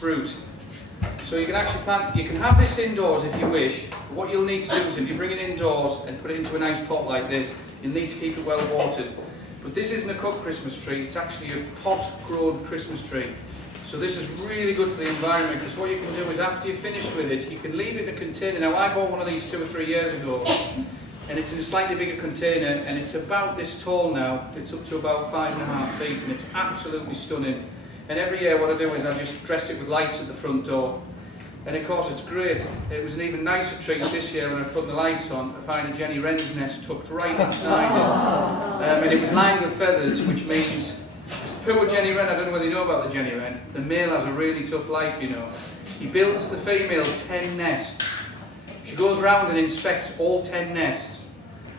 spruce. So you can actually plant, you can have this indoors if you wish, but what you'll need to do is if you bring it indoors and put it into a nice pot like this, you'll need to keep it well watered. But this isn't a cut Christmas tree, it's actually a pot-grown Christmas tree. So this is really good for the environment, because what you can do is after you're finished with it, you can leave it in a container. Now I bought one of these 2 or 3 years ago, and it's in a slightly bigger container, and it's about this tall now. It's up to about 5.5 feet, and it's absolutely stunning. And every year what I do is I just dress it with lights at the front door. And of course it's great. It was an even nicer treat this year when I was putting the lights on. I found a Jenny Wren's nest tucked right inside it. And it was lined with feathers, which means, poor Jenny Wren, I don't know whether you know about the Jenny Wren, the male has a really tough life, you know. He builds the female 10 nests. She goes around and inspects all 10 nests.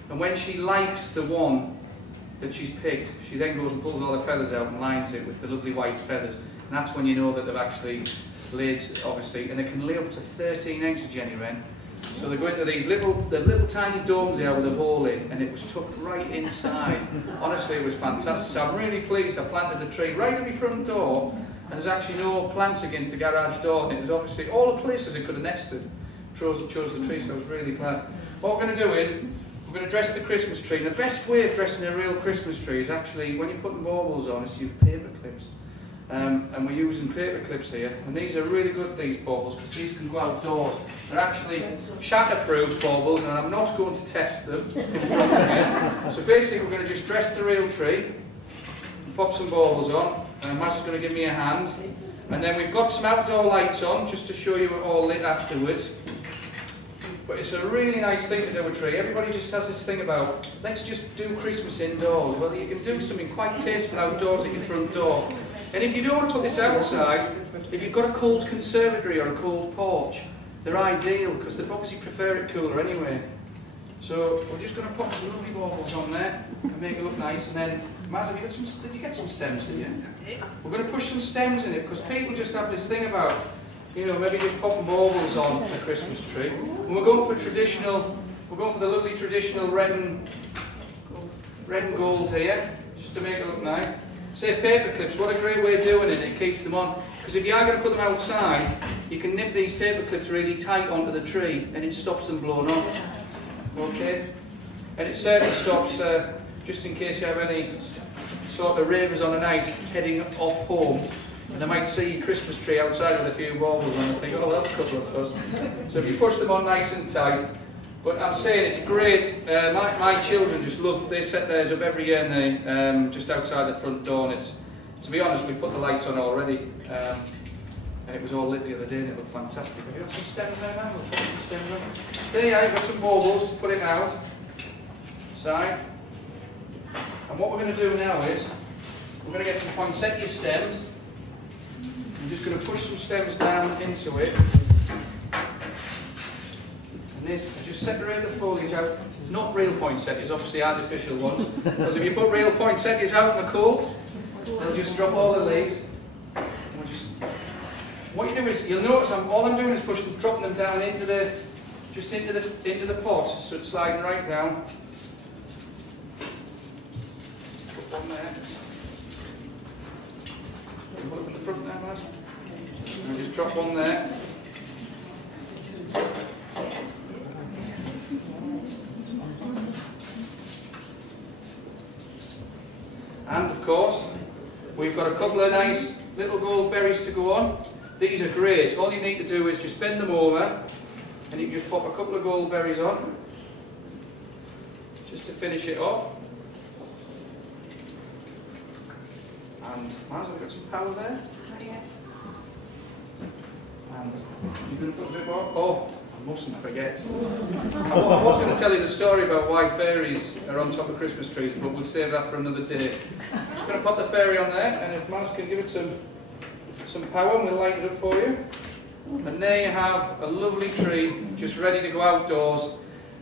And when she likes the one that she's picked, she then goes and pulls all the feathers out and lines it with the lovely white feathers. And that's when you know that they've actually laid, obviously, and they can lay up to 13 eggs, of Jenny Wren. So they go into these little tiny domes there with a hole in, and it was tucked right inside. Honestly, it was fantastic. So I'm really pleased. I planted the tree right at my front door, and there's actually no plants against the garage door, and it was obviously all the places it could have nested. Chose the tree, so I was really glad. What we're going to do is, we're going to dress the Christmas tree. And the best way of dressing a real Christmas tree is actually, when you're putting baubles on, is to use paper clips. And we're using paper clips here, and these are really good, these baubles, because these can go outdoors. They're actually shatterproof baubles, and I'm not going to test them in front of you. So basically we're going to just dress the real tree, and pop some baubles on, and Matt's going to give me a hand. And then we've got some outdoor lights on, just to show you it all lit afterwards. But it's a really nice thing to do a tree. Everybody just has this thing about, let's just do Christmas indoors. Well, you can do something quite tasteful outdoors at your front door. And if you don't want to put this outside, if you've got a cold conservatory or a cold porch, they're ideal, because they obviously prefer it cooler anyway. So we're just going to pop some lovely baubles on there and make it look nice. And then, Maz, have you got some, did you get some stems, did you? I did. We're going to push some stems in it, because people just have this thing about, you know, maybe just popping baubles on the Christmas tree. And we're going for traditional, we're going for the lovely traditional red and gold here, just to make it look nice. Say paper clips, what a great way of doing it, it keeps them on. Because if you are going to put them outside, you can nip these paper clips really tight onto the tree and it stops them blowing off. Okay? And it certainly stops, just in case you have any sort of ravers on a night heading off home, and they might see your Christmas tree outside with a few baubles on and think, oh, well, that's a couple of us. So if you push them on nice and tight, but I'm saying it's great. My children just love, they set theirs up every year, and they just outside the front door. And it's, to be honest, we put the lights on already, and it was all lit the other day, and it looked fantastic. Have you got some stems there now? We'll put some stems on. There you are, you've got some baubles to put it out. Side. And what we're going to do now is, we're going to get some poinsettia stems. I'm just going to push some stems down into it. And this, just separate the foliage out. It's not real poinsettias, obviously artificial ones. Because if you put real poinsettias out in the cold, they'll just drop all the leaves. We'll just, what you do is, you'll notice all I'm doing is dropping them down into the, just into the pot, so it's sliding right down. Put one there. Put it at the front there, Mad. And just drop one there. And of course, we've got a couple of nice little gold berries to go on. These are great. All you need to do is just bend them over, and you can just pop a couple of gold berries on, just to finish it off. And Maz, have we got some power there? Not yet. And you're going to put a bit more? Oh, I mustn't forget. I was going to tell you the story about why fairies are on top of Christmas trees, but we'll save that for another day. I'm just going to pop the fairy on there, and if Maz can give it some power, and we'll light it up for you. And there you have a lovely tree, just ready to go outdoors.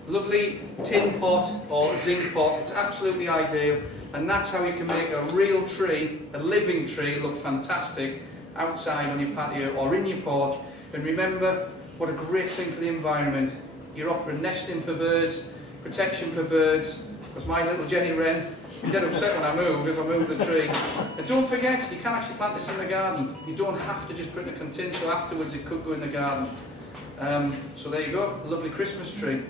Lovely tin pot or zinc pot, it's absolutely ideal. And that's how you can make a real tree, a living tree, look fantastic outside on your patio or in your porch. And remember, what a great thing for the environment. You're offering nesting for birds, protection for birds, because my little Jenny Wren is dead upset when I move, if I move the tree. And don't forget, you can actually plant this in the garden. You don't have to just put it in a container, so afterwards it could go in the garden. So there you go, a lovely Christmas tree.